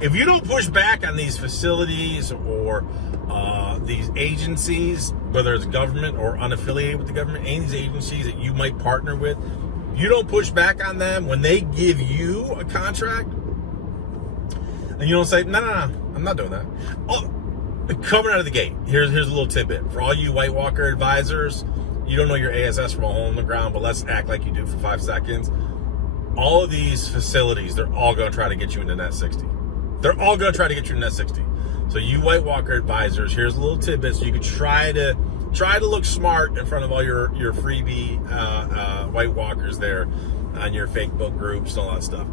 If you don't push back on these facilities or these agencies, whether it's government or unaffiliated with the government, any of these agencies that you might partner with, you don't push back on them when they give you a contract, and you don't say, no, I'm not doing that. Oh, coming out of the gate, here's a little tidbit. For all you White Walker advisors, you don't know your ASS from a hole in the ground, but let's act like you do for 5 seconds. All of these facilities, they're all going to try to get you into net 60. They're all going to try to get you into net 60. So you White Walker advisors, here's a little tidbit so you can try to look smart in front of all your freebie White Walkers there on your fake book groups and all that stuff.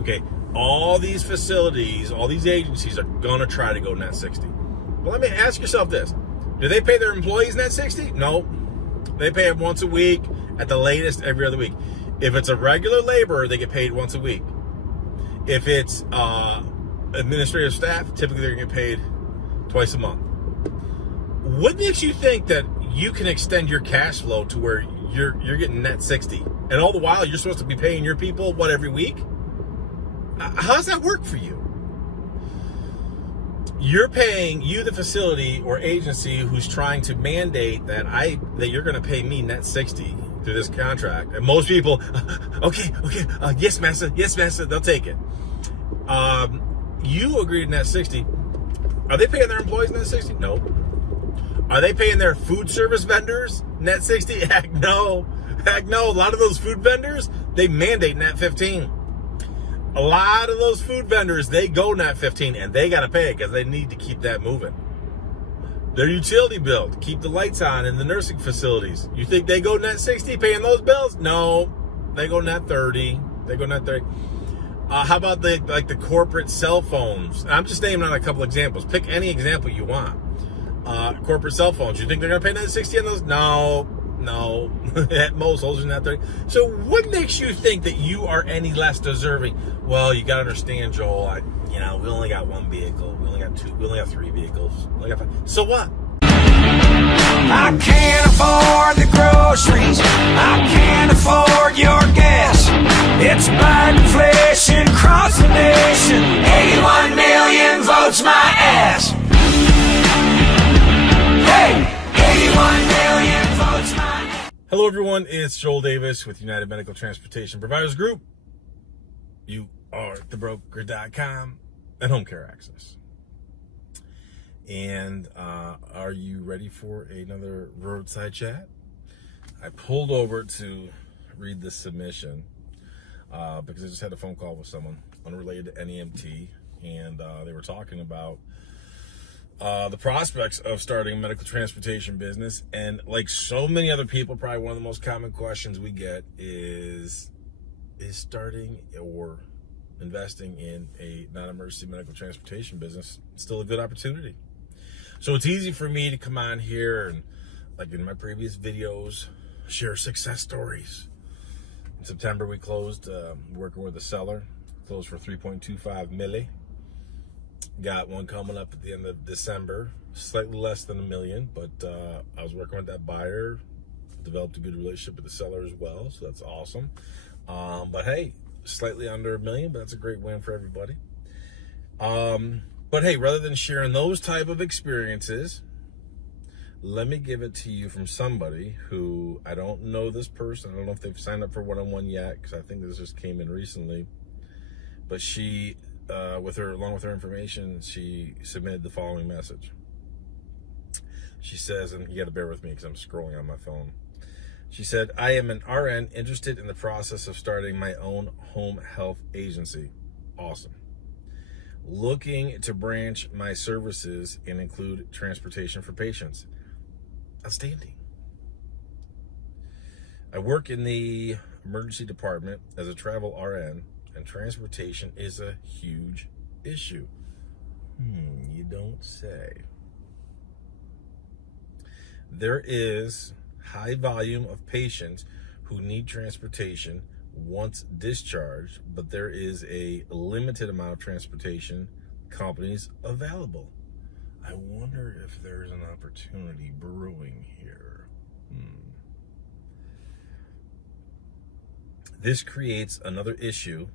Okay, all these facilities, all these agencies are going to try to go net 60. Well, let me ask yourself this. Do they pay their employees net 60? No. They pay them once a week, at the latest every other week. If it's a regular laborer, they get paid once a week. If it's administrative staff, typically they're going to get paid twice a month. What makes you think that you can extend your cash flow to where you're getting net 60? And all the while, you're supposed to be paying your people, what, every week? How does that work for you? You're paying, you the facility or agency who's trying to mandate that you're going to pay me net 60 through this contract. And most people, okay, yes, master, they'll take it. You agreed to net 60. Are they paying their employees net 60? No. Are they paying their food service vendors net 60? Heck no. A lot of those food vendors, they mandate net 15. A lot of those food vendors, they go net 15, and they got to pay it because they need to keep that moving. Their utility bill to keep the lights on in the nursing facilities. You think they go net 60 paying those bills? No, they go net 30. How about the corporate cell phones? I'm just naming on a couple examples. Pick any example you want. Corporate cell phones. You think they're going to pay net 60 on those? No. At most, those are net 30. So what makes you think that you are any less deserving? Well, you got to understand, Joel, we only got one vehicle. We only got two. We only have 3 vehicles. We only got 5. So what? I can't afford the groceries. I can't afford your gas. It's Biden inflation across the nation. 81 million votes my ass. Hey, 81 million votes my ass. Hello, everyone. It's Joel Davis with United Medical Transportation Providers Group. You are thebroker.com and Home Care Access. And are you ready for another Roadside Chat? I pulled over to read the submission because I just had a phone call with someone unrelated to NEMT, and they were talking about the prospects of starting a medical transportation business. And like so many other people, probably one of the most common questions we get is starting or investing in a non-emergency medical transportation business still a good opportunity? So it's easy for me to come on here and, like in my previous videos, share success stories. In September, we closed working with a seller, closed for 3.25 milli. Got one coming up at the end of December, slightly less than $1 million, but I was working with that buyer, developed a good relationship with the seller as well, so that's awesome. But hey, slightly under $1 million, but that's a great win for everybody. But hey, rather than sharing those type of experiences, let me give it to you from somebody who, I don't know this person. I don't know if they've signed up for one-on-one yet, because I think this just came in recently. But she, along with her information, she submitted the following message. She says, and you got to bear with me because I'm scrolling on my phone. She said, I am an RN interested in the process of starting my own home health agency. Awesome. Looking to branch my services and include transportation for patients. Outstanding. I work in the emergency department as a travel RN, and transportation is a huge issue. You don't say. There is high volume of patients who need transportation once discharged, but there is a limited amount of transportation companies available. I wonder if there's an opportunity brewing here. This creates another issue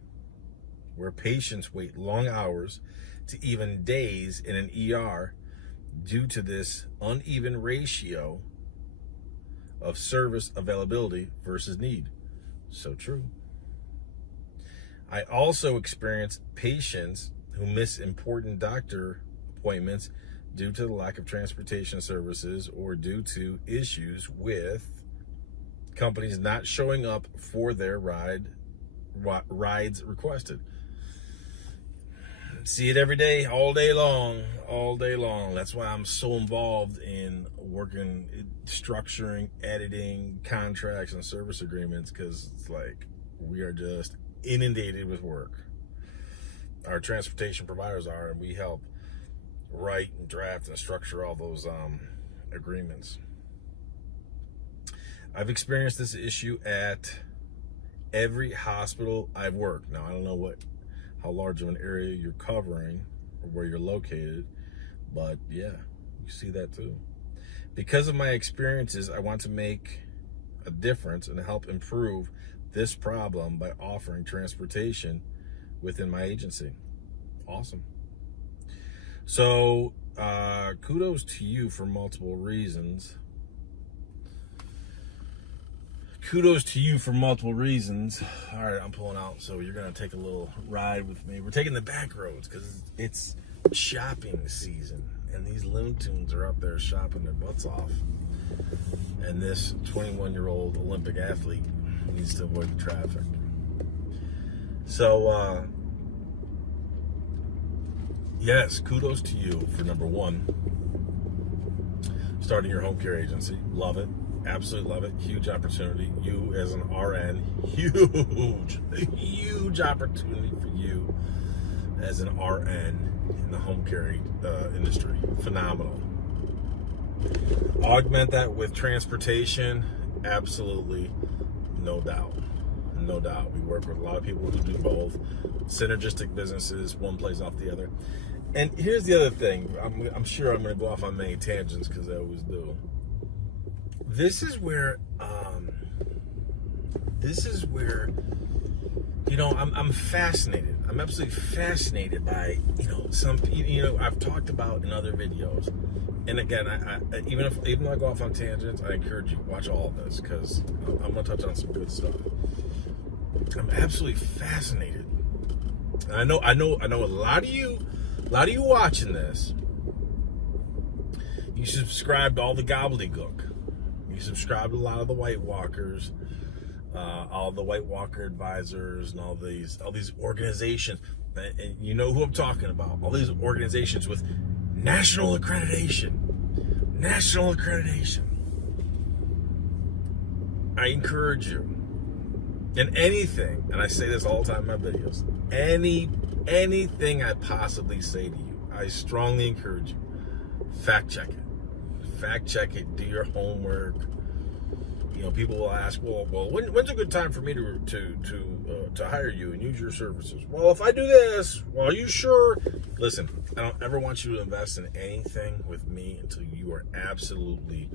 where patients wait long hours to even days in an ER due to this uneven ratio of service availability versus need. So true. I also experience patients who miss important doctor appointments due to the lack of transportation services or due to issues with companies not showing up for their rides requested. See it every day, all day long. That's why I'm so involved in working, structuring, editing contracts and service agreements, because it's like we are just inundated with work. Our transportation providers are, and we help write and draft and structure all those agreements. I've experienced this issue at every hospital I've worked. Now, I don't know how large of an area you're covering or where you're located, but yeah, you see that too. Because of my experiences, I want to make a difference and help improve this problem by offering transportation within my agency. Awesome. So, kudos to you for multiple reasons. All right, I'm pulling out, so you're going to take a little ride with me. We're taking the back roads because it's shopping season, and these Looney Tunes are up there shopping their butts off. And this 21-year-old Olympic athlete needs to avoid the traffic. So, yes, kudos to you for number one, starting your home care agency. Love it. Absolutely love it. Huge opportunity. You as an RN, huge opportunity for you as an RN in the home care industry. Phenomenal. Augment that with transportation. Absolutely. No doubt. We work with a lot of people who do both. Synergistic businesses, one plays off the other. And here's the other thing. I'm sure I'm going to go off on many tangents because I always do. This is where, I'm fascinated. I'm absolutely fascinated by, I've talked about in other videos. And again, I even though I go off on tangents, I encourage you to watch all of this because I'm going to touch on some good stuff. I'm absolutely fascinated. And I know a lot of you watching this, you subscribe to all the gobbledygook. You subscribe to a lot of the White Walkers, all the White Walker advisors, and all these organizations. And you know who I'm talking about. All these organizations with national accreditation. I encourage you. And anything, and I say this all the time in my videos, anything I possibly say to you, I strongly encourage you, fact check it. Do your homework. People will ask, well, when's a good time for me to hire you and use your services? Well, if I do this, well, are you sure? Listen, I don't ever want you to invest in anything with me until you are absolutely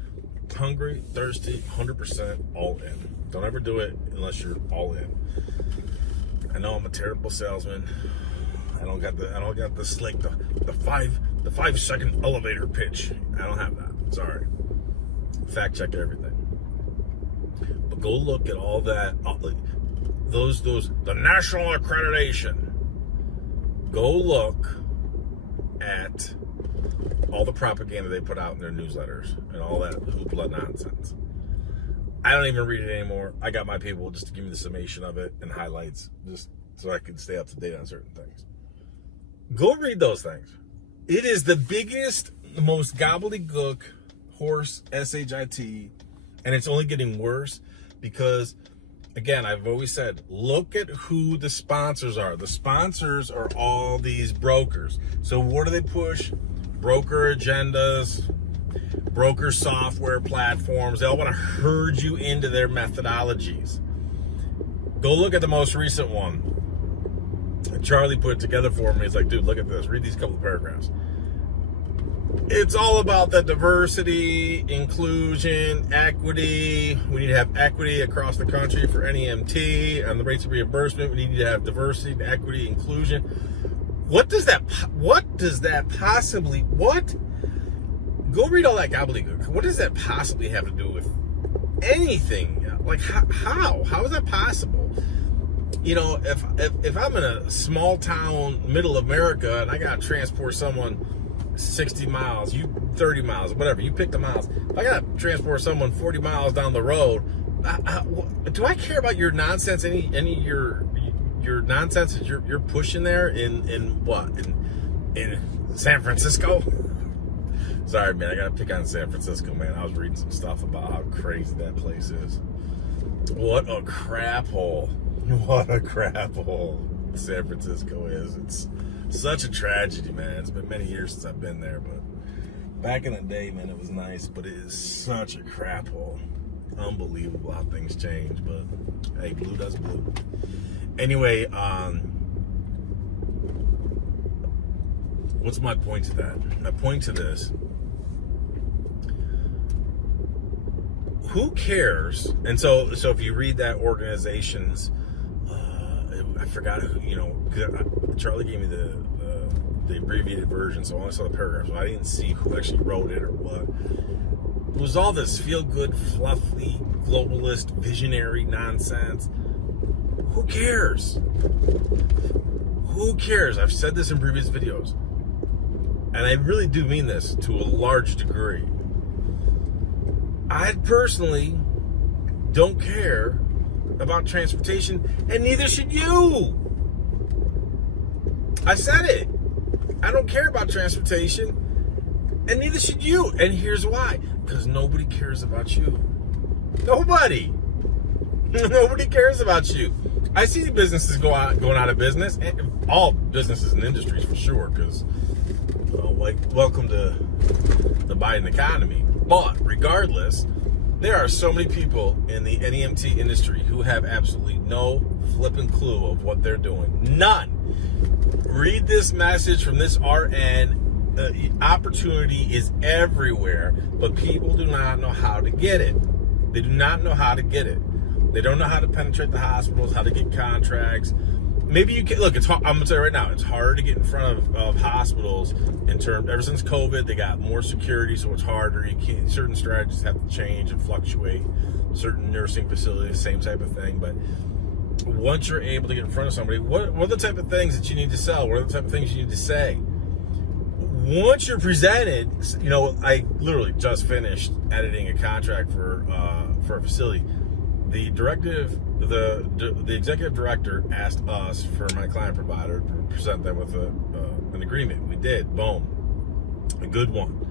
hungry, thirsty, 100% all in. Don't ever do it unless you're all in. I know I'm a terrible salesman. I don't got the slick, the 5-second elevator pitch. I don't have that. Sorry. Fact check everything. But go look at all that, the national accreditation. Go look at all the propaganda they put out in their newsletters and all that hoopla nonsense. I don't even read it anymore. I got my people just to give me the summation of it and highlights, just so I can stay up to date on certain things. Go read those things. It is the biggest, the most gobbledygook horse shit, and it's only getting worse because, again, I've always said, look at who the sponsors are. The sponsors are all these brokers. So what do they push? Broker agendas, broker software platforms. They all want to herd you into their methodologies. Go look at the most recent one. Charlie put it together for me. He's like, dude, look at this. Read these couple of paragraphs. It's all about the diversity, inclusion, equity. We need to have equity across the country for NEMT and the rates of reimbursement. We need to have diversity, equity, inclusion. What does that possibly, go read all that gobbledygook. What does that possibly have to do with anything? Like, how is that possible? You know, if I'm in a small town, middle America, and I got to transport someone 60 miles, you 30 miles, whatever, you pick the miles. If I got to transport someone 40 miles down the road, do I care about your nonsense, any of your nonsense that you're pushing there in San Francisco? Sorry, man, I got to pick on San Francisco, man. I was reading some stuff about how crazy that place is. What a crap hole. What a crap hole San Francisco is. It's such a tragedy, man. It's been many years since I've been there, but back in the day, man, it was nice, but it is such a crap hole. Unbelievable how things change, but hey, blue does blue. Anyway, what's my point to that? My point to this: who cares? And so if you read that organization's, I forgot who, you know, Charlie gave me the abbreviated version, so I only saw the paragraph, so I didn't see who actually wrote it or what. It was all this feel-good, fluffy, globalist, visionary nonsense. Who cares? Who cares? I've said this in previous videos, and I really do mean this to a large degree. I personally don't care about transportation, and neither should you. I said it. I don't care about transportation, and neither should you. And here's why: because nobody cares about you. Nobody. Nobody cares about you. I see businesses going out of business, and all businesses and industries for sure, because like, welcome to the Biden economy. But regardless, there are so many people in the NEMT industry who have absolutely no flipping clue of what they're doing. None. Read this message from this RN. Opportunity is everywhere, but people do not know how to get it. They do not know how to get it. They don't know how to penetrate the hospitals, how to get contracts. Maybe you can, look, it's hard, I'm going to tell you right now, it's hard to get in front of hospitals in terms, ever since COVID, they got more security, so it's harder. You can't, certain strategies have to change and fluctuate. Certain nursing facilities, same type of thing. But once you're able to get in front of somebody, what are the type of things that you need to sell? What are the type of things you need to say? Once you're presented, you know, I literally just finished editing a contract for a facility. The executive director asked us, for my client provider, to present them with an agreement. We did. Boom. A good one.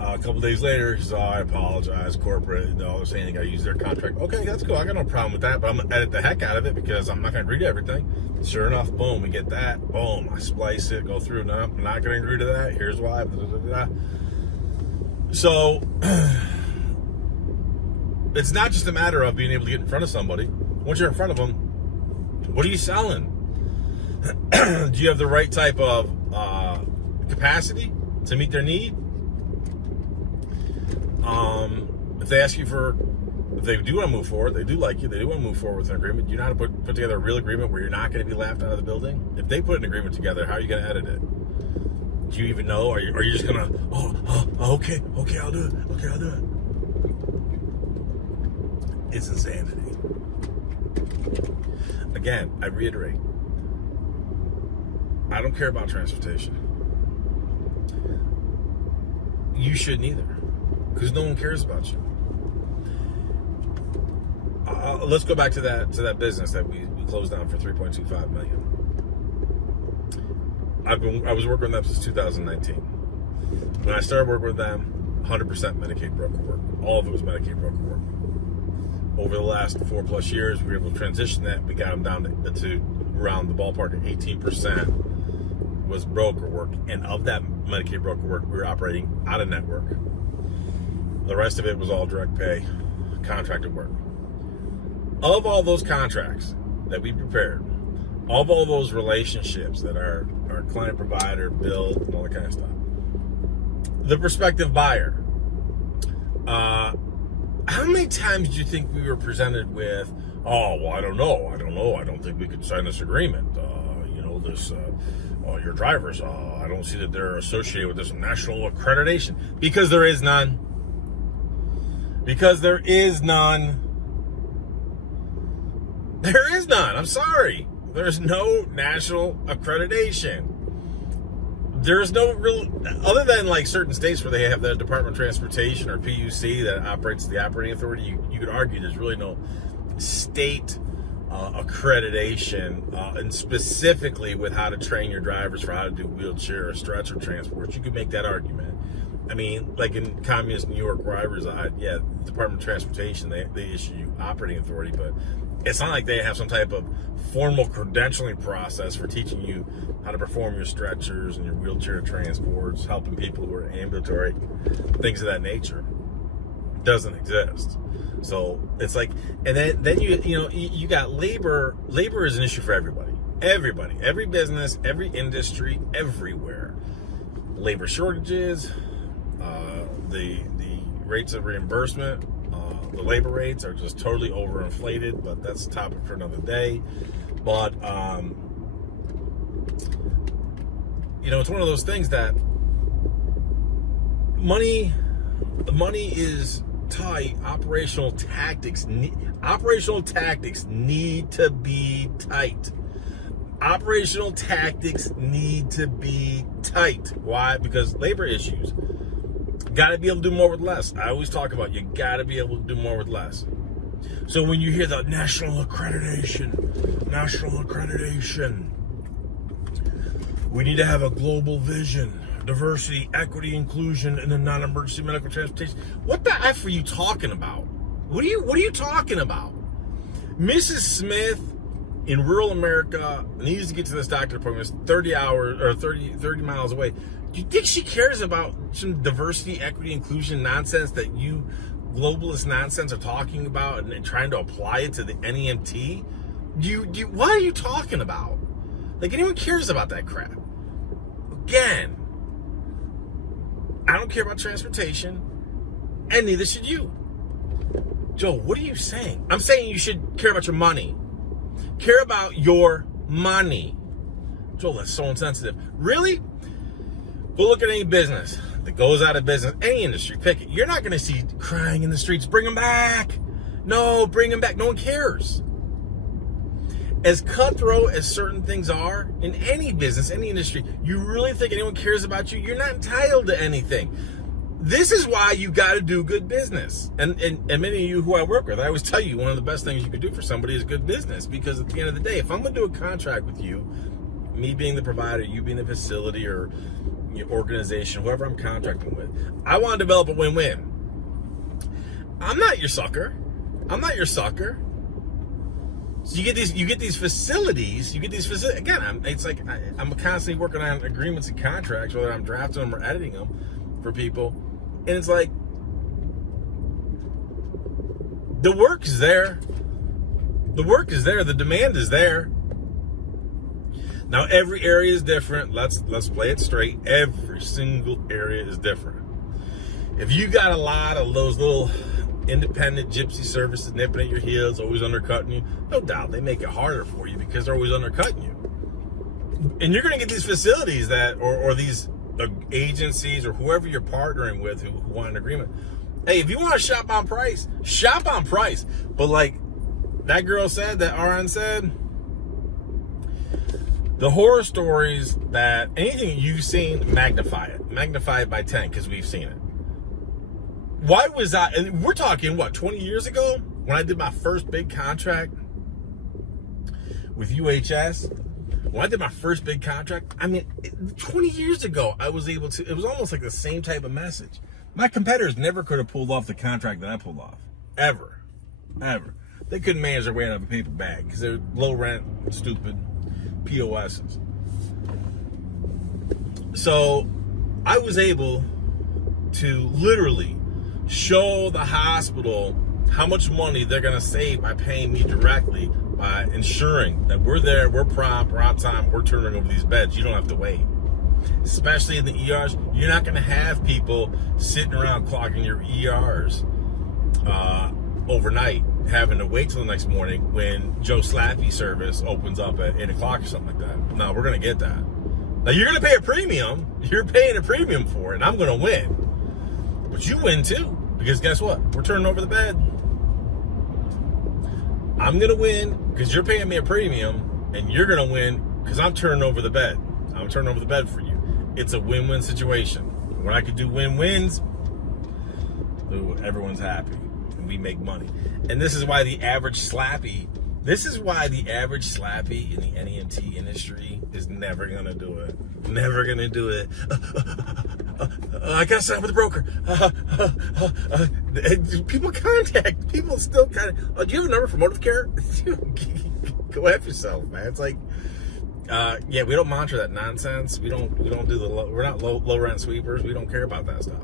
A couple days later, he said, I apologize, corporate. They're saying they got to use their contract. Okay, that's cool. I got no problem with that, but I'm going to edit the heck out of it because I'm not going to agree to everything. Sure enough, boom, we get that. Boom, I splice it, go through. No, I'm not going to agree to that. Here's why. Blah, blah, blah, blah. So it's not just a matter of being able to get in front of somebody. Once you're in front of them, what are you selling? Do you have the right type of capacity to meet their need? If they ask you if they do want to move forward, they do like you, they do want to move forward with an agreement, you know how to put together a real agreement where you're not going to be laughed out of the building? If they put an agreement together, how are you going to edit it? Do you even know? Are you just going to, okay, I'll do it. Okay, I'll do it. It's insanity. Again, I reiterate, I don't care about transportation. You shouldn't either, because no one cares about you. Let's go back to that business that we closed down for $3.25 million. I was working with them since 2019. When I started working with them, 100% Medicaid broker work. All of it was Medicaid broker work. Over the last 4+ years, we were able to transition that. We got them down to around the ballpark of 18% was broker work. And of that Medicaid broker work, we were operating out of network. The rest of it was all direct pay, contracted work. Of all those contracts that we prepared, of all those relationships that our client provider built and all that kind of stuff, the prospective buyer. How many times do you think we were presented with, oh, well, I don't know. I don't think we could sign this agreement. Your drivers, I don't see that they're associated with this national accreditation. Because there is none. There is none. I'm sorry. There's no national accreditation. There's no real, other than like certain states where they have the Department of Transportation or PUC that operates the operating authority, you could argue there's really no state accreditation, and specifically with how to train your drivers for how to do wheelchair or stretcher transport. You could make that argument. I mean, like in communist New York where I reside, yeah, the Department of Transportation, they issue you operating authority, but it's not like they have some type of formal credentialing process for teaching you how to perform your stretchers and your wheelchair transports, helping people who are ambulatory, things of that nature. Doesn't exist. So it's like, and then you got labor. Labor is an issue for everybody, every business, every industry, everywhere. Labor shortages, the rates of reimbursement, the labor rates are just totally overinflated, but that's a topic for another day. But it's one of those things that money is tight. Operational tactics need to be tight. Operational tactics need to be tight. Why? Because labor issues. Got to be able to do more with less. I always talk about you got to be able to do more with less. So when you hear the national accreditation, we need to have a global vision. Diversity, equity, inclusion, and the non-emergency medical transportation. What the F are you talking about? What are you talking about? Mrs. Smith in rural America needs to get to this doctor appointment. It's 30 hours or 30 miles away. Do you think she cares about some diversity, equity, inclusion nonsense that you globalist nonsense are talking about and trying to apply it to the NEMT? What are you talking about? Like, anyone cares about that crap? Again, I don't care about transportation, and neither should you. Joe, what are you saying? I'm saying you should care about your money. Care about your money. Joel, that's so insensitive. Really? Go look at any business that goes out of business, any industry, pick it. You're not going to see crying in the streets, bring them back. No, bring them back. No one cares. As cutthroat as certain things are in any business, any industry, you really think anyone cares about you? You're not entitled to anything. This is why you got to do good business. And many of you who I work with, I always tell you one of the best things you can do for somebody is good business. Because at the end of the day, if I'm going to do a contract with you, me being the provider, you being the facility or your organization, whoever I'm contracting with, I want to develop a win-win. I'm not your sucker. So you get these facilities. Again, I'm constantly working on agreements and contracts, whether I'm drafting them or editing them for people, and it's like the work is there. The demand is there. Now every area is different. Let's play it straight. Every single area is different. If you got a lot of those little independent gypsy services nipping at your heels, always undercutting you, no doubt they make it harder for you because they're always undercutting you. And you're going to get these facilities that, or these agencies or whoever you're partnering with who want an agreement. Hey, if you want to shop on price. But like that girl said, that RN said, the horror stories that anything you've seen, magnify it by 10 because we've seen it. Why was that? And we're talking, 20 years ago when I did my first big contract with UHS? When I did my first big contract, 20 years ago, I was able to, it was almost like the same type of message. My competitors never could have pulled off the contract that I pulled off. Ever. They couldn't manage their way out of a paper bag because they're low rent, stupid POSs. So I was able to literally show the hospital how much money they're going to save by paying me directly, by ensuring that we're there, we're prompt, we're on time, we're turning over these beds. You don't have to wait. especially in the ERs. You're not going to have people sitting around clocking your ERs overnight, having to wait till the next morning when Joe Slappy service opens up at 8 o'clock or something like that. No, we're going to get that. Now, you're going to pay a premium. You're paying a premium for it, and I'm going to win. But you win, too, because guess what? We're turning over the bed. I'm going to win because you're paying me a premium, and you're going to win because I'm turning over the bed. I'm turning over the bed for you. It's a win-win situation. When I could do win-wins, everyone's happy, and we make money. And this is why the average slappy in the NEMT industry is never going to do it. Never going to do it. I got to sign with a broker. People still kind of, do you have a number for motive care? Go F yourself, man. It's like, yeah, we don't monitor that nonsense. We don't do we're not low rent sweepers. We don't care about that stuff.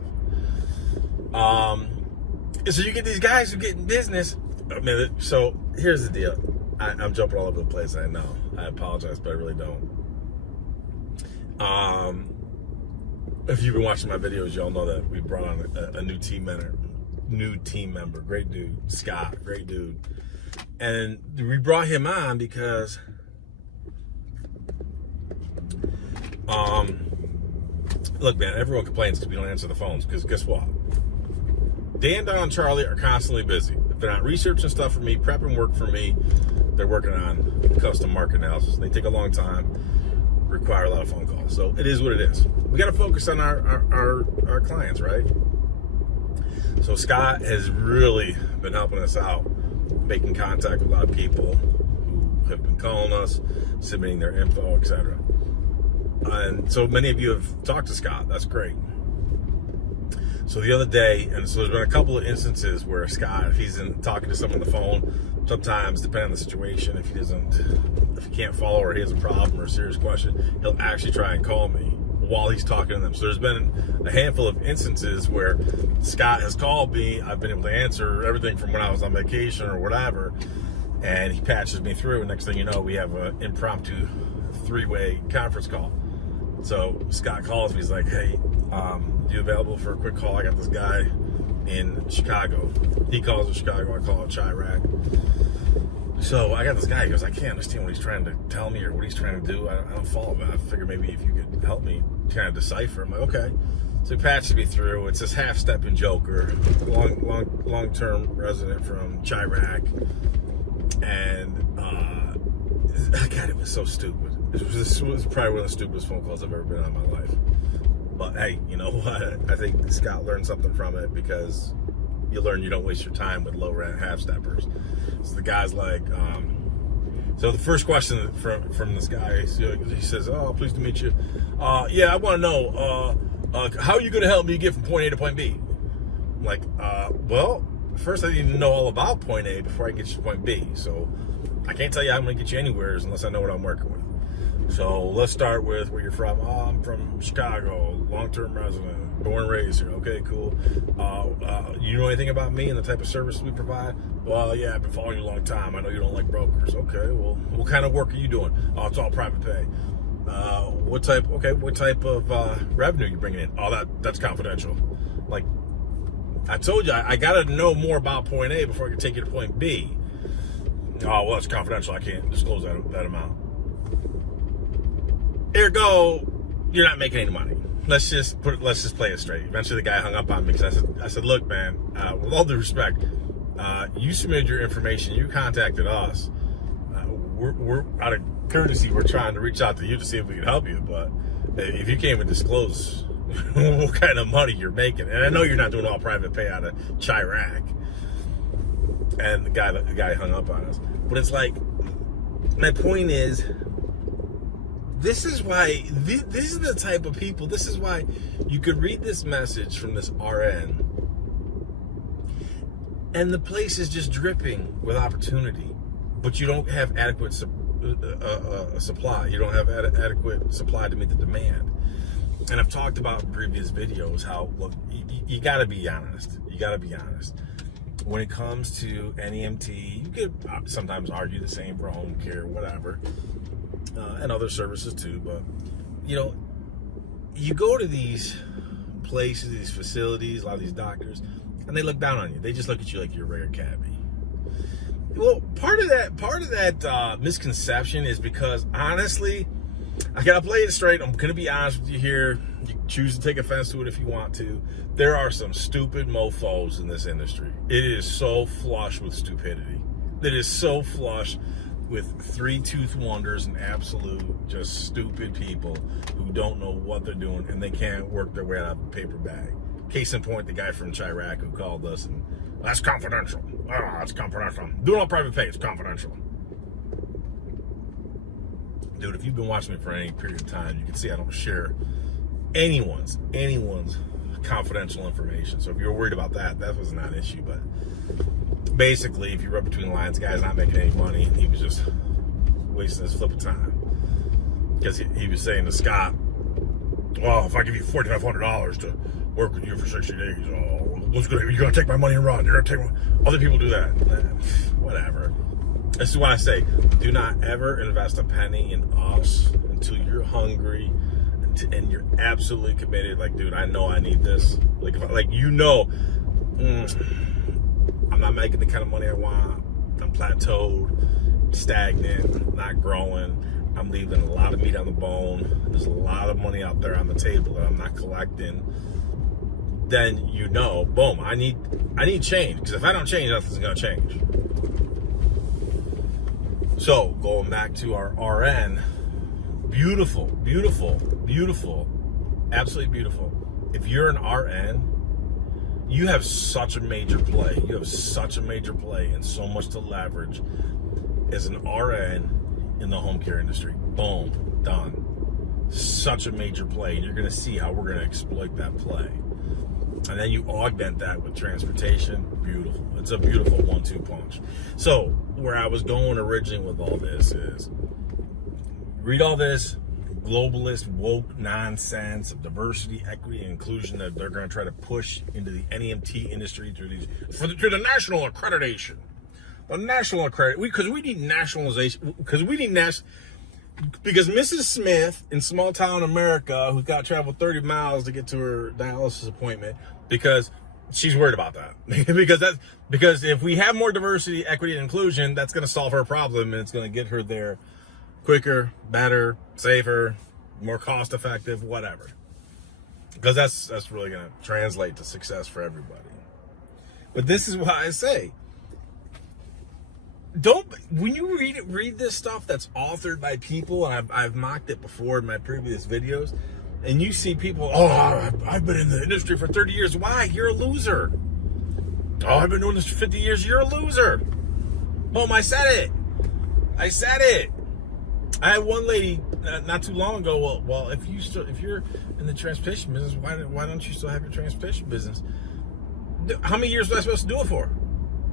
So you get these guys who get in business. I mean, so here's the deal. I'm jumping all over the place. I know. I apologize, but I really don't. If you've been watching my videos, y'all know that we brought on a new team member, great dude, Scott, great dude. And we brought him on because look, man, everyone complains because we don't answer the phones, because guess what? Dan, Don, and Charlie are constantly busy. If they're not researching stuff for me, prepping work for me, they're working on custom market analysis. They take a long time, require a lot of phone calls. So it is what it is. We got to focus on our clients, right? So Scott has really been helping us out, making contact with a lot of people who have been calling us, submitting their info, etc. And so many of you have talked to Scott. That's great. So the other day, and so there's been a couple of instances where Scott, if he's talking to someone on the phone, sometimes, depending on the situation, if he can't follow or he has a problem or a serious question, he'll actually try and call me while he's talking to them. So there's been a handful of instances where Scott has called me. I've been able to answer everything from when I was on vacation or whatever, and he patches me through. And next thing you know, we have an impromptu three-way conference call. So Scott calls me. He's like, hey, you available for a quick call? I got this guy in Chicago. He calls it Chicago. I call it Chirac. So I got this guy. He goes, I can't understand what he's trying to tell me or what he's trying to do. I don't follow him. I figure maybe if you could help me kind of decipher. I'm like, okay. So he patches me through. It's this half-stepping joker, long-term resident from Chirac. And, God, it was so stupid. This was probably one of the stupidest phone calls I've ever been on in my life. But hey, you know what? I think Scott learned something from it, because you learn you don't waste your time with low rent half steppers. So the guy's like, so the first question from this guy, he says, oh, pleased to meet you. Yeah, I want to know, how are you going to help me get from point A to point B? I'm like, well, first I need to know all about point A before I get you to point B. So I can't tell you how I'm going to get you anywhere unless I know what I'm working with. So let's start with where you're from. Oh, I'm from Chicago, long-term resident, born and raised here. Okay, cool. You know anything about me and the type of service we provide? Well, yeah, I've been following you a long time. I know you don't like brokers. Okay, well, what kind of work are you doing? Oh, it's all private pay. What type of revenue are you bringing in? Oh, that's confidential. Like, I told you, I got to know more about point A before I can take you to point B. Oh, well, it's confidential. I can't disclose that amount. Ergo, you're not making any money. Let's just play it straight. Eventually, the guy hung up on me because I said, look, man, with all due respect, you submitted your information, you contacted us. We're out of courtesy, we're trying to reach out to you to see if we can help you. But if you can't even disclose what kind of money you're making, and I know you're not doing all private pay out of Chirac, and the guy hung up on us. But it's like, my point is, this is why, this is the type of people, this is why you could read this message from this RN, and the place is just dripping with opportunity, but you don't have adequate supply. You don't have adequate supply to meet the demand. And I've talked about in previous videos how, look, you got to be honest. You got to be honest. When it comes to NEMT, you could sometimes argue the same for home care, whatever. And other services too, but you know, you go to these places, these facilities, a lot of these doctors, and they look down on you. They just look at you like you're a rare cabbie. Well, part of that misconception is because, honestly, I gotta play it straight. I'm gonna be honest with you here. You can choose to take offense to it if you want to. There are some stupid mofos in this industry. It is so flush with stupidity. It is so flush with three-tooth wonders and absolute just stupid people who don't know what they're doing and they can't work their way out of a paper bag. Case in point, the guy from Chirac who called us and, that's confidential. It's confidential. Do it on private pay, it's confidential. Dude, if you've been watching me for any period of time, you can see I don't share anyone's confidential information. So if you're worried about that, that was not an issue. But basically, if you read between the lines, the guy's not making any money, and he was just wasting his flip of time. Because he was saying to Scott, well, if I give you $4,500 to work with you for 60 days, you're going to take my money and run. You're going to take my... Other people do that. Whatever. This is what I say. Do not ever invest a penny in us until you're hungry and you're absolutely committed. Like, dude, I know I need this. Like, I'm not making the kind of money I want. I'm plateaued, stagnant, not growing. I'm leaving a lot of meat on the bone. There's a lot of money out there on the table that I'm not collecting. Then boom, I need change. Because if I don't change, nothing's gonna change. So going back to our RN, beautiful, absolutely beautiful. If you're an RN, you have such a major play. You have such a major play and so much to leverage as an RN in the home care industry. Boom, done. Such a major play, and you're gonna see how we're gonna exploit that play. And then you augment that with transportation. Beautiful. It's a beautiful 1-2 punch. So where I was going originally with all this is, read all this globalist woke nonsense of diversity, equity, and inclusion that they're going to try to push into the NEMT industry through the national accreditation. The national accreditation, because we need nationalization, because Mrs. Smith in small town America, who's got to travel 30 miles to get to her dialysis appointment, because she's worried about that. because if we have more diversity, equity, and inclusion, that's going to solve her problem, and it's going to get her there quicker, better, safer, more cost effective, whatever. Because that's really going to translate to success for everybody. But this is why I say, when you read this stuff that's authored by people, and I've mocked it before in my previous videos, and you see people, I've been in the industry for 30 years. Why? You're a loser. Oh, I've been doing this for 50 years. You're a loser. Boom, I said it. I had one lady not too long ago. Well, if you're in the transportation business, why don't you still have your transportation business? How many years was I supposed to do it for?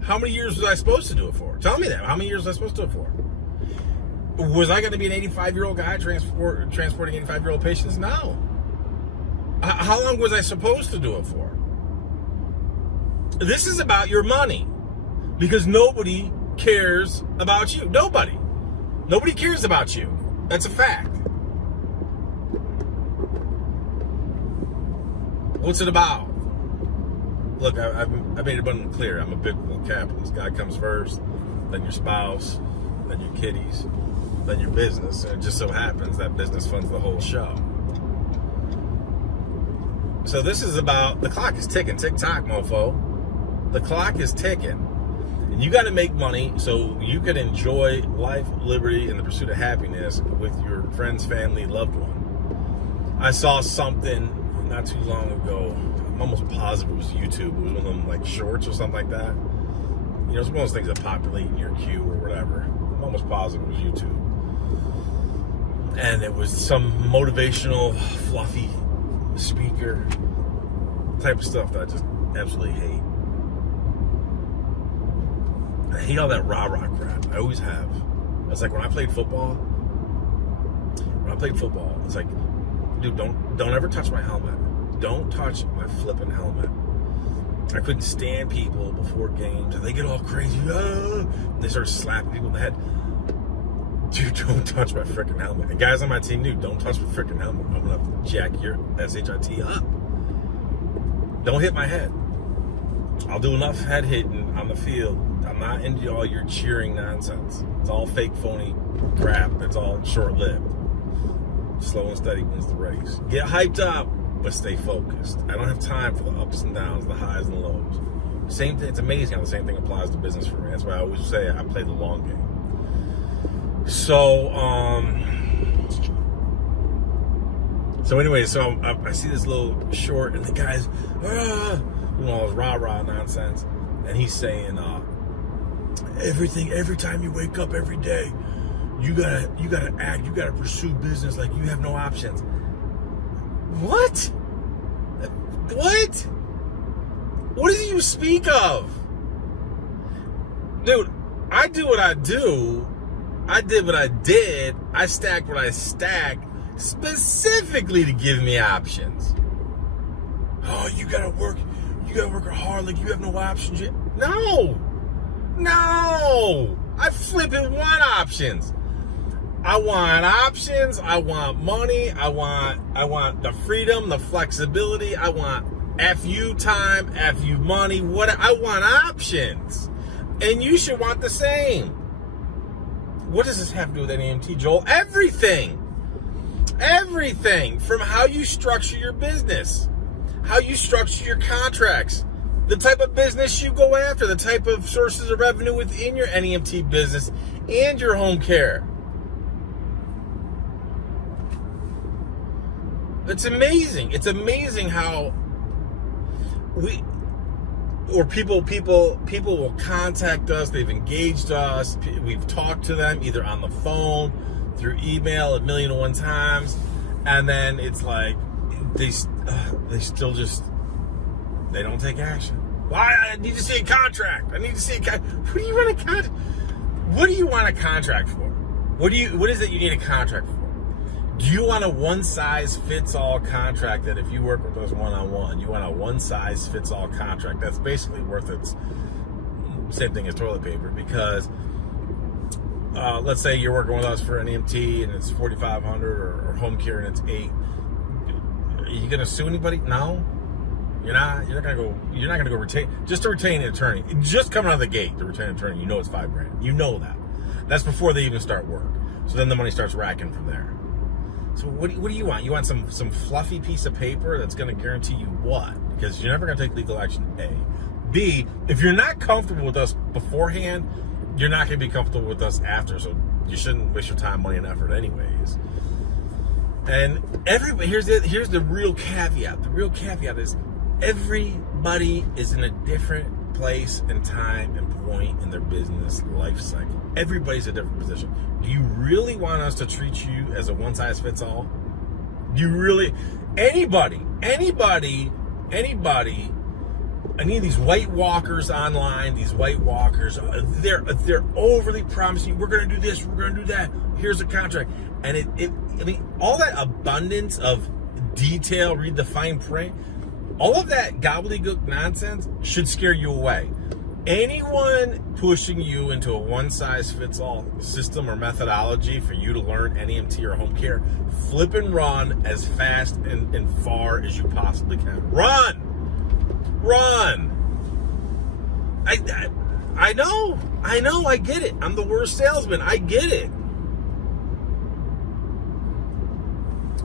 How many years was I supposed to do it for? Tell me that. How many years was I supposed to do it for? Was I going to be an 85-year-old guy transporting 85-year-old patients? No. How long was I supposed to do it for? This is about your money, because nobody cares about you. Nobody cares about you. That's a fact. What's it about? Look, I've made it abundantly clear. I'm a biblical capitalist. God comes first, then your spouse, then your kiddies, then your business. And it just so happens that business funds the whole show. So this is about, the clock is ticking. Tick-tock, mofo. The clock is ticking. And you got to make money so you can enjoy life, liberty, and the pursuit of happiness with your friends, family, loved one. I saw something not too long ago. I'm almost positive it was YouTube. It was one of them like shorts or something like that. You know, it's one of those things that populate in your queue or whatever. I'm almost positive it was YouTube. And it was some motivational, fluffy speaker type of stuff that I just absolutely hate. I hate all that rah-rah crap. I always have. It's like when I played football, it's like, dude, don't ever touch my helmet. Don't touch my flipping helmet. I couldn't stand people before games, and they get all crazy. They start slapping people in the head. dude, don't touch my freaking helmet. And guys on my team knew, don't touch my freaking helmet. I'm gonna have to jack your SHIT up. Don't hit my head. I'll do enough head hitting on the field. I'm not into all your cheering nonsense. It's all fake, phony crap. It's all short-lived. Slow and steady wins the race. Get hyped up, but stay focused. I don't have time for the ups and downs, the highs and lows. Same thing. It's amazing how the same thing applies to business for me. That's why I always say I play the long game. So anyway, I see this little short, and the guy's, all this rah-rah nonsense, and he's saying, every time you wake up every day, you gotta act, you gotta pursue business like you have no options. What? What do you speak of? Dude, I do what I do. I did what I did. I stacked what I stacked specifically to give me options. Oh, you gotta work hard like you have no options yet. No. I flipping want options. I want options. I want money. I want the freedom, the flexibility. I want FU time, FU money. I want options. And you should want the same. What does this have to do with NEMT, Joel? Everything. Everything. From how you structure your business, how you structure your contracts, the type of business you go after, the type of sources of revenue within your NEMT business and your home care. It's amazing. It's amazing how people will contact us. They've engaged us. We've talked to them either on the phone, through email 1,000,001 times, and then it's like they still just they don't take action. Well, I need to see a contract. I need to see a contract. What do you want a contract? What do you want a contract for? What is it you need a contract for? Do you want a one-size-fits-all contract that if you work with us one-on-one, you want a one-size-fits-all contract that's basically worth its same thing as toilet paper? Because let's say you're working with us for an NEMT and it's $4,500 or home care and it's $8,000. Are you gonna sue anybody? No, you're not. You're not gonna go retain just to retain an attorney. Just coming out of the gate to retain an attorney, you know it's $5,000. You know that. That's before they even start work. So then the money starts racking from there. So what do you want? You want some fluffy piece of paper that's going to guarantee you what? Because you're never going to take legal action, A. B, if you're not comfortable with us beforehand, you're not going to be comfortable with us after. So you shouldn't waste your time, money, and effort anyways. And here's the real caveat. The real caveat is everybody is in a different place and time and point in their business life cycle. Everybody's in a different position. Do you really want us to treat you as a one-size-fits-all? Do you really? Anybody, any of these white walkers online, these white walkers, they're overly promising, we're going to do this, we're going to do that, here's a contract. And I mean, all that abundance of detail, read the fine print, all of that gobbledygook nonsense should scare you away. Anyone pushing you into a one-size-fits-all system or methodology for you to learn NEMT or home care, flip and run as fast and far as you possibly can. Run! I know, I get it. I'm the worst salesman. I get it.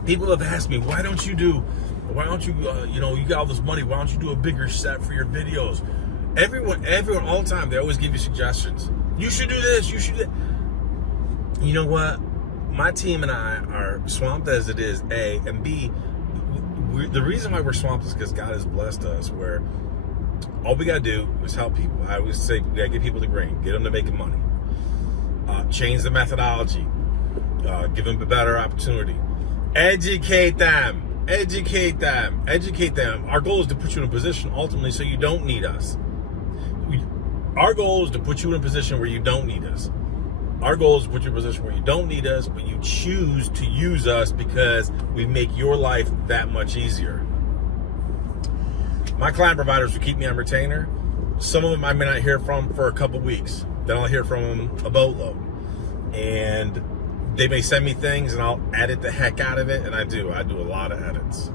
People have asked me, why don't you, you got all this money, why don't you do a bigger set for your videos? Everyone, all the time, they always give you suggestions. You should do this, you should do that. You know what? My team and I are swamped as it is, A, and B, the reason why we're swamped is because God has blessed us where all we got to do is help people. I always say, we got to get people to green, get them to making money, change the methodology, give them a better opportunity, educate them. Our goal is to put you in a position ultimately so you don't need us. Our goal is to put you in a position where you don't need us. Our goal is to put you in a position where you don't need us, but you choose to use us because we make your life that much easier. My client providers will keep me on retainer. Some of them I may not hear from for a couple weeks. Then I'll hear from them a boatload. And They may send me things and I'll edit the heck out of it, and I do a lot of edits.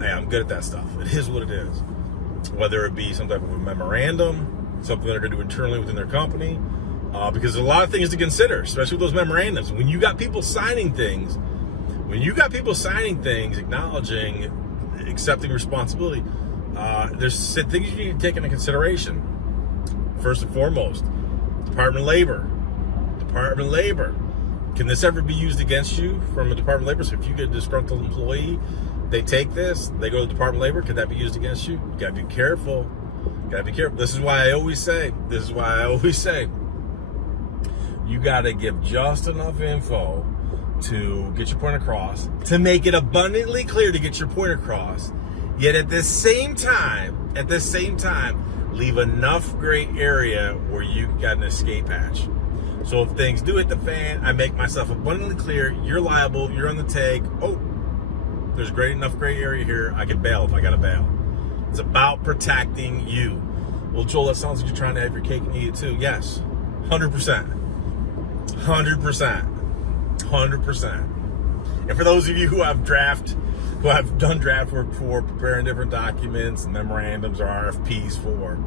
Hey, I'm good at that stuff. It is what it is. Whether it be some type of a memorandum, something they're going to do internally within their company, because there's a lot of things to consider, especially with those memorandums. When you got people signing things, acknowledging, accepting responsibility, there's things you need to take into consideration. First and foremost, Department of Labor. Can this ever be used against you from a Department of Labor? So if you get a disgruntled employee, they take this, they go to the Department of Labor, could that be used against you? You gotta be careful. This is why I always say, you gotta give just enough info to get your point across, to make it abundantly clear to get your point across, yet at the same time, leave enough gray enough where you got an escape hatch. So if things do hit the fan, I make myself abundantly clear, you're liable, you're on the take. Oh, there's enough gray area here, I can bail if I gotta bail. It's about protecting you. Well, Joel, that sounds like you're trying to have your cake and eat it too. Yes, 100%. And for those of you who have done draft work for, preparing different documents, memorandums, or RFPs for,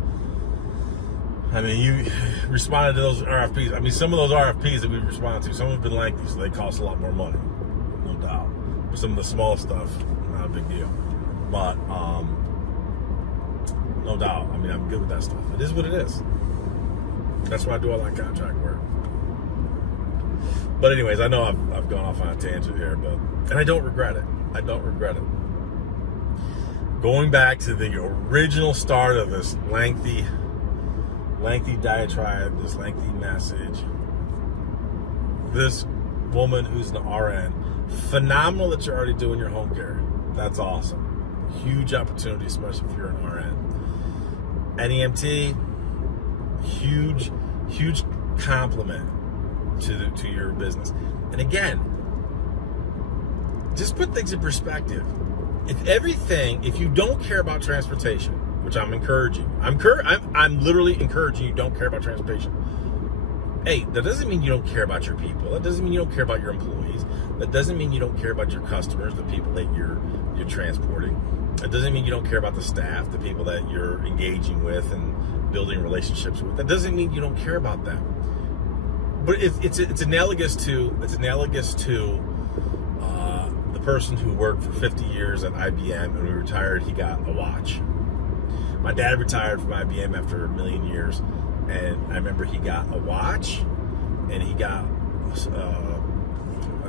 I mean, you responded to those RFPs. I mean, some of those RFPs that we responded to, some have been lengthy, so they cost a lot more money, no doubt. For some of the small stuff, not a big deal. But, no doubt, I mean, I'm good with that stuff. It is what it is. That's why I do all that contract work. But anyways, I know I've gone off on a tangent here, and I don't regret it. Going back to the original start of this lengthy diatribe, this lengthy message, this woman who's an RN, phenomenal that you're already doing your home care. That's awesome. Huge opportunity, especially if you're an RN. NEMT, huge compliment to your business. And again, just put things in perspective. If you don't care about transportation, which I'm encouraging, I'm literally encouraging you don't care about transportation. Hey, that doesn't mean you don't care about your people. That doesn't mean you don't care about your employees. That doesn't mean you don't care about your customers, the people that you're transporting. That doesn't mean you don't care about the staff, the people that you're engaging with and building relationships with. That doesn't mean you don't care about them. But it's analogous to the person who worked for 50 years at IBM, and when he retired, he got a watch. My dad retired from IBM after a million years, and I remember he got a watch, and he got a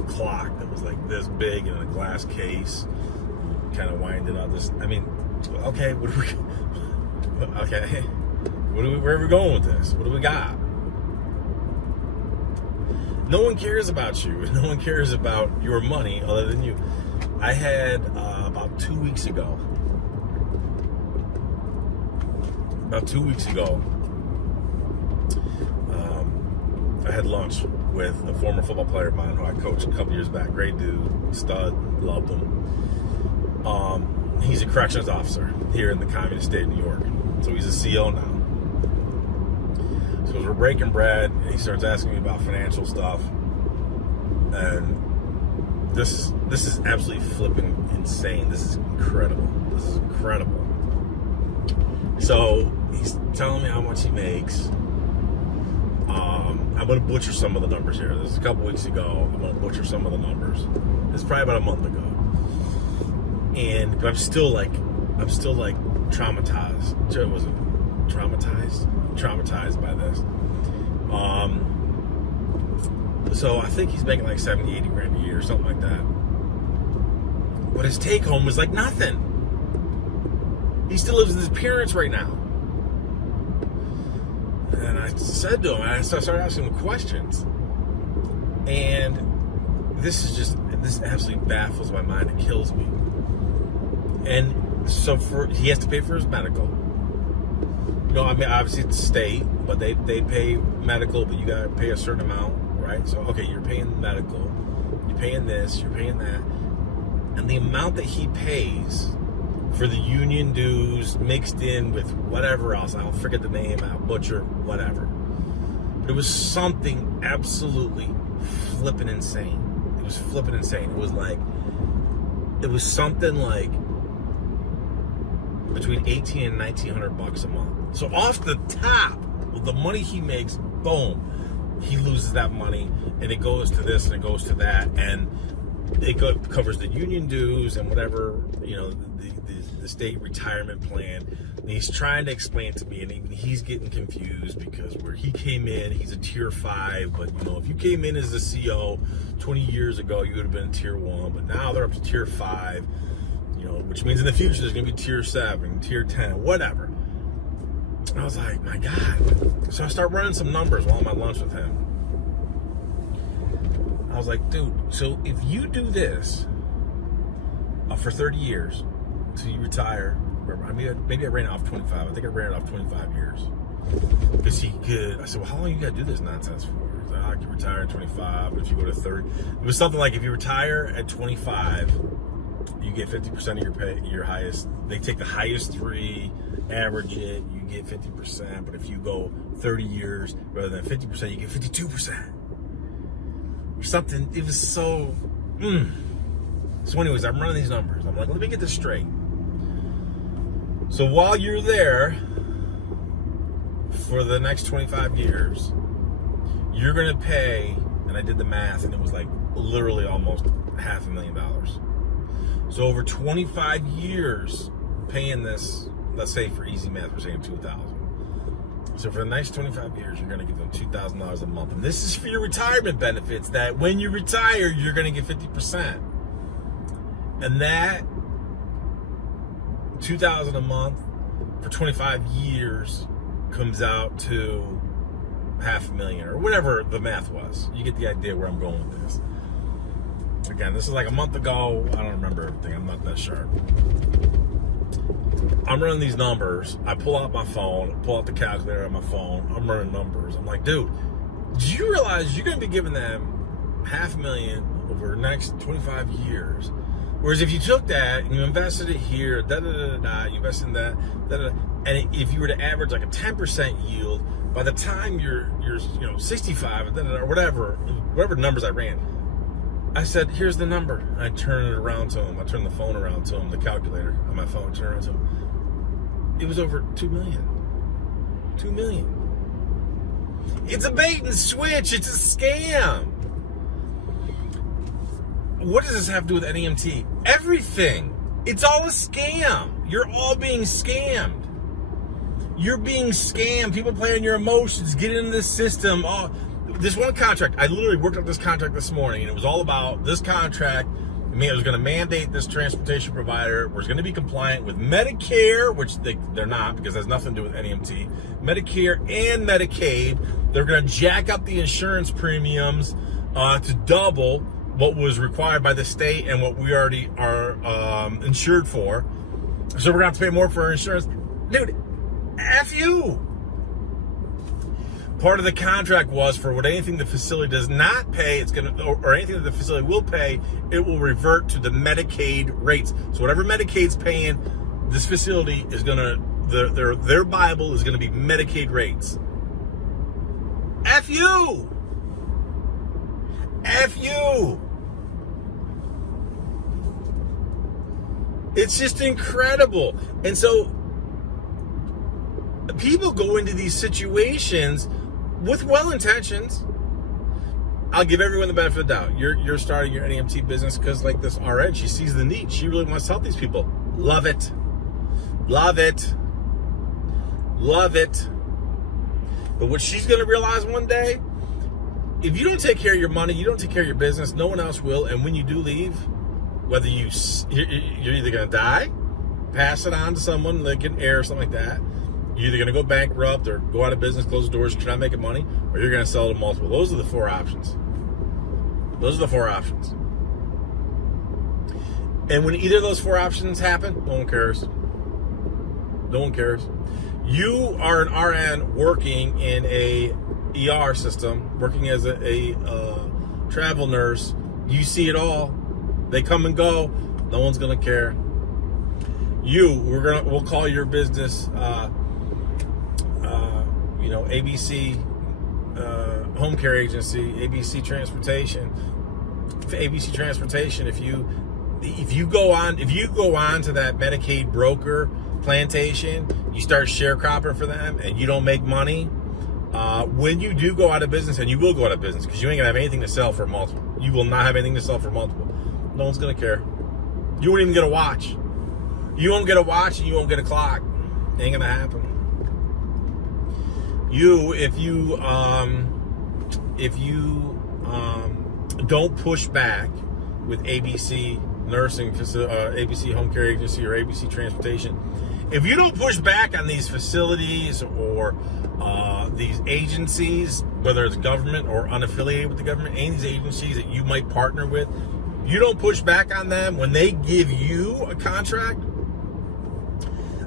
clock that was like this big in a glass case, kind of winded up. Okay, where are we going with this? What do we got? No one cares about you. No one cares about your money other than you. I had about 2 weeks ago. I had lunch with a former football player of mine who I coached a couple years back. Great dude, stud, loved him. He's a corrections officer here in the communist state of New York. So he's a CO now. So as we're breaking bread, and he starts asking me about financial stuff, and this is absolutely flipping insane. This is incredible. So he's telling me how much he makes. I'm going to butcher some of the numbers here. This is a couple weeks ago. I'm going to butcher some of the numbers. It's probably about a month ago. But I'm still like traumatized. Traumatized by this. So I think he's making like 70, 80 grand a year, something like that. But his take home was like nothing. He still lives with his parents right now. And I said to him, I started asking him questions. And this absolutely baffles my mind. It kills me. And so he has to pay for his medical. Obviously it's state, but they pay medical, but you gotta pay a certain amount, right? So, okay, you're paying medical, you're paying this, you're paying that. And the amount that he pays for the union dues mixed in with whatever else, I'll forget the name, I'll butcher, whatever. But it was something absolutely flipping insane. It was flipping insane. It was something like between $1,800 and $1,900 a month. So off the top, with the money he makes, boom, he loses that money, and it goes to this and it goes to that, and it covers the union dues and whatever, the state retirement plan. And he's trying to explain to me, and even he's getting confused because where he came in, he's a tier 5, but if you came in as a CO 20 years ago, you would have been tier 1, but now they're up to tier 5, which means in the future there's going to be tier 7, tier 10, whatever. And I was like, my God. So I start running some numbers while I'm at lunch with him. I was like, dude, so if you do this for 30 years until you retire, maybe I ran it off 25. I think I ran it off 25 years. Because he could, I said, well, how long you got to do this nonsense for? He's like, I can retire at 25, but if you go to 30, it was something like if you retire at 25, you get 50% of your pay, your highest. They take the highest 3, average it, you get 50%. But if you go 30 years rather than 50%, you get 52%. Or something. It was so. So, anyways, I'm running these numbers. I'm like, let me get this straight. So while you're there for the next 25 years, you're gonna pay. And I did the math, and it was like literally almost $500,000. So over 25 years paying this, let's say for easy math, we're saying $2,000. So for the next 25 years, you're going to give them $2,000 a month. And this is for your retirement benefits, that when you retire, you're going to get 50%. And that $2,000 a month for 25 years comes out to $500,000 or whatever the math was. You get the idea where I'm going with this. Again, this is like a month ago. I don't remember everything. I'm not that sharp. I'm running these numbers. I pull out my phone, pull out the calculator on my phone. I'm running numbers. I'm like, dude, do you realize you're going to be giving them $500,000 over the next 25 years? Whereas if you took that and you invested it here, you invest in that, and if you were to average like a 10% yield, by the time you're 65, or whatever numbers I ran, I said, here's the number. I turn it around to him. I turn the phone around to him, the calculator on my phone, turn it around to him. It was over $2 million. $2 million. It's a bait and switch. It's a scam. What does this have to do with NEMT? Everything. It's all a scam. You're all being scammed. You're being scammed. People play on your emotions, get into this system. This one contract, I literally worked on this contract this morning, and it was all about this contract. I mean, it was going to mandate this transportation provider was going to be compliant with Medicare, which they're not, because it has nothing to do with NEMT, Medicare and Medicaid. They're going to jack up the insurance premiums to double what was required by the state and what we already are insured for. So we're going to have to pay more for our insurance. Dude, F you. Part of the contract was for what anything the facility does not pay, it's gonna, or anything that the facility will pay, it will revert to the Medicaid rates. So whatever Medicaid's paying, this facility is gonna, their Bible is gonna be Medicaid rates. F you! F you! It's just incredible. And so people go into these situations with well intentions. I'll give everyone the benefit of the doubt. You're starting your NEMT business because like this RN, she sees the need. She really wants to help these people. Love it. Love it. Love it. But what she's going to realize one day, if you don't take care of your money, you don't take care of your business, no one else will. And when you do leave, whether you're either going to die, pass it on to someone like an heir or something like that, you're either going to go bankrupt or go out of business, close the doors, you're not making money, or you're going to sell to multiple. Those are the 4 options. Those are the 4 options. And when either of those 4 options happen, no one cares. No one cares. You are an RN working in a ER system, working as a travel nurse. You see it all. They come and go. No one's going to care. We'll call your business ABC home care agency, ABC Transportation. ABC Transportation, if you go on to that Medicaid broker plantation, you start sharecropping for them, and you don't make money. When you do go out of business, and you will go out of business because you ain't gonna have anything to sell for multiple. You will not have anything to sell for multiple. No one's gonna care. You won't even get a watch. You won't get a watch, and you won't get a clock. Ain't gonna happen. If you don't push back with ABC nursing facility, ABC home care agency, or ABC transportation, if you don't push back on these facilities or these agencies, whether it's government or unaffiliated with the government, any of these agencies that you might partner with, you don't push back on them when they give you a contract,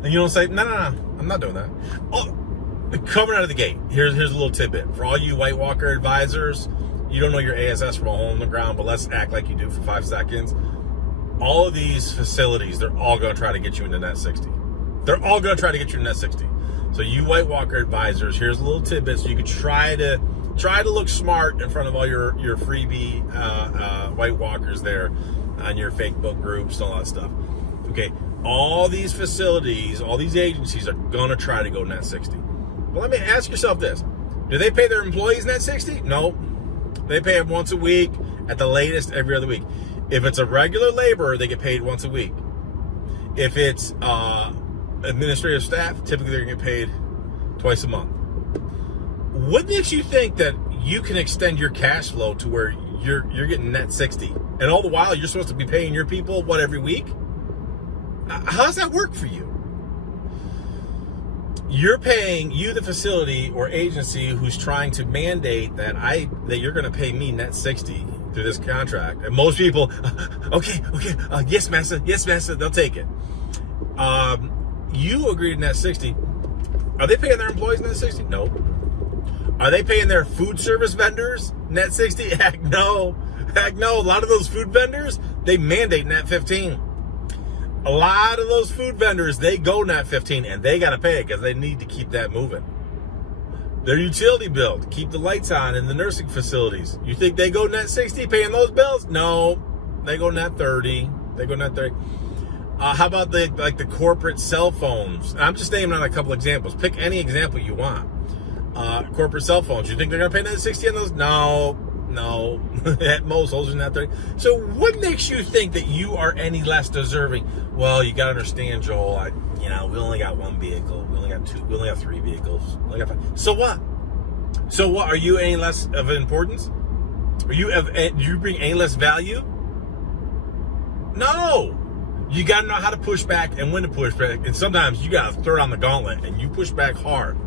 and you don't say, no, I'm not doing that. Oh, coming out of the gate, here's a little tidbit. For all you White Walker advisors, you don't know your ASS from a hole in the ground, but let's act like you do for 5 seconds. All of these facilities, they're all going to try to get you into net 60. They're all going to try to get you into net 60. So you White Walker advisors, here's a little tidbit so you can try to look smart in front of all your freebie White Walkers there on your fake book groups and all that stuff. Okay, all these facilities, all these agencies are going to try to go net 60. Well, let me ask yourself this. Do they pay their employees net 60? No. They pay them once a week, at the latest every other week. If it's a regular laborer, they get paid once a week. If it's administrative staff, typically they're going to get paid twice a month. What makes you think that you can extend your cash flow to where you're getting net 60? And all the while, you're supposed to be paying your people, what, every week? How does that work for you? You're paying, the facility or agency who's trying to mandate that you're going to pay me net 60 through this contract. And most people, okay, yes, master, they'll take it. You agreed to net 60. Are they paying their employees net 60? No. Are they paying their food service vendors net 60? Heck no. A lot of those food vendors, they mandate net 15. A lot of those food vendors, they go net 15, and they got to pay it because they need to keep that moving. Their utility bill to keep the lights on in the nursing facilities. You think they go net 60 paying those bills? No, they go net 30. How about the corporate cell phones? I'm just naming on a couple examples. Pick any example you want. Corporate cell phones. You think they're going to pay net 60 on those? No. At most, those are net 30. So what makes you think that you are any less deserving? Well, you got to understand, Joel, we only got one vehicle. We only got two. We only got 3 vehicles. We only got 5. So what? Are you any less of importance? Do you bring any less value? No. You got to know how to push back and when to push back. And sometimes you got to throw it on the gauntlet and you push back hard.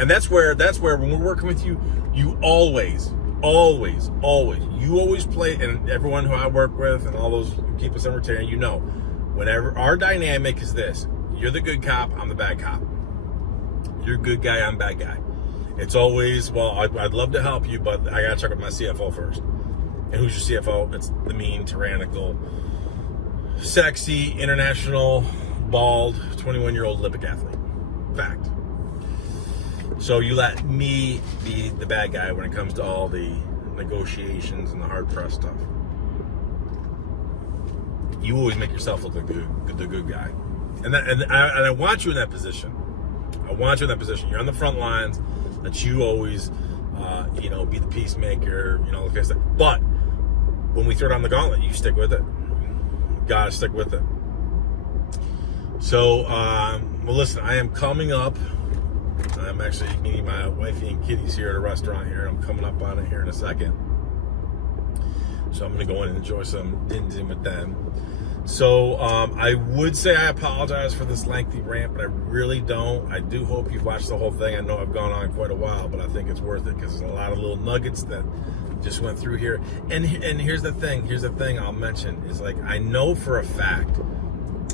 And that's where when we're working with you, you always play, and everyone who I work with and all those who keep us libertarian, whenever our dynamic is this: you're the good cop, I'm the bad cop. You're good guy, I'm bad guy. It's always, well, I'd love to help you, but I gotta check with my CFO first. And who's your CFO? It's the mean, tyrannical, sexy, international, bald, 21-year-old Olympic athlete. Fact. So you let me be the bad guy when it comes to all the negotiations and the hard press stuff. You always make yourself look like the good guy, and I want you in that position. You're on the front lines. That you always, be the peacemaker. All that kind of stuff. But when we throw down the gauntlet, you stick with it. You gotta stick with it. So, well, listen. I am coming up. I'm actually meeting my wifey and kitties here at a restaurant here. I'm coming up on it here in a second. So I'm going to go in and enjoy some din with them. So I would say I apologize for this lengthy rant, but I really don't. I do hope you've watched the whole thing. I know I've gone on quite a while, but I think it's worth it because there's a lot of little nuggets that just went through here. And here's the thing I'll mention is, like, I know for a fact,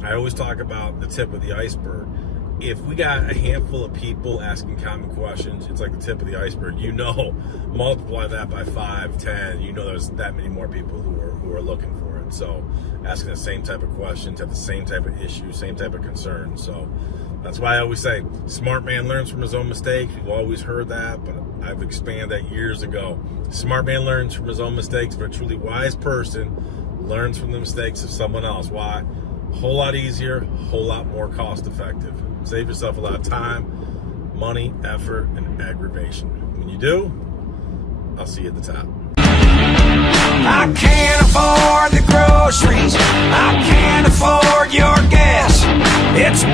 I always talk about the tip of the iceberg. If we got a handful of people asking common questions, it's like the tip of the iceberg. Multiply that by 5, 10. There's that many more people who are looking for it. So asking the same type of questions, have the same type of issues, same type of concerns. So that's why I always say, smart man learns from his own mistakes. We've always heard that, but I've expanded that years ago. Smart man learns from his own mistakes, but a truly wise person learns from the mistakes of someone else. Why? A whole lot easier, a whole lot more cost effective. Save yourself a lot of time, money, effort, and aggravation. When you do, I'll see you at the top. I can't afford the groceries. I can't afford your gas. It's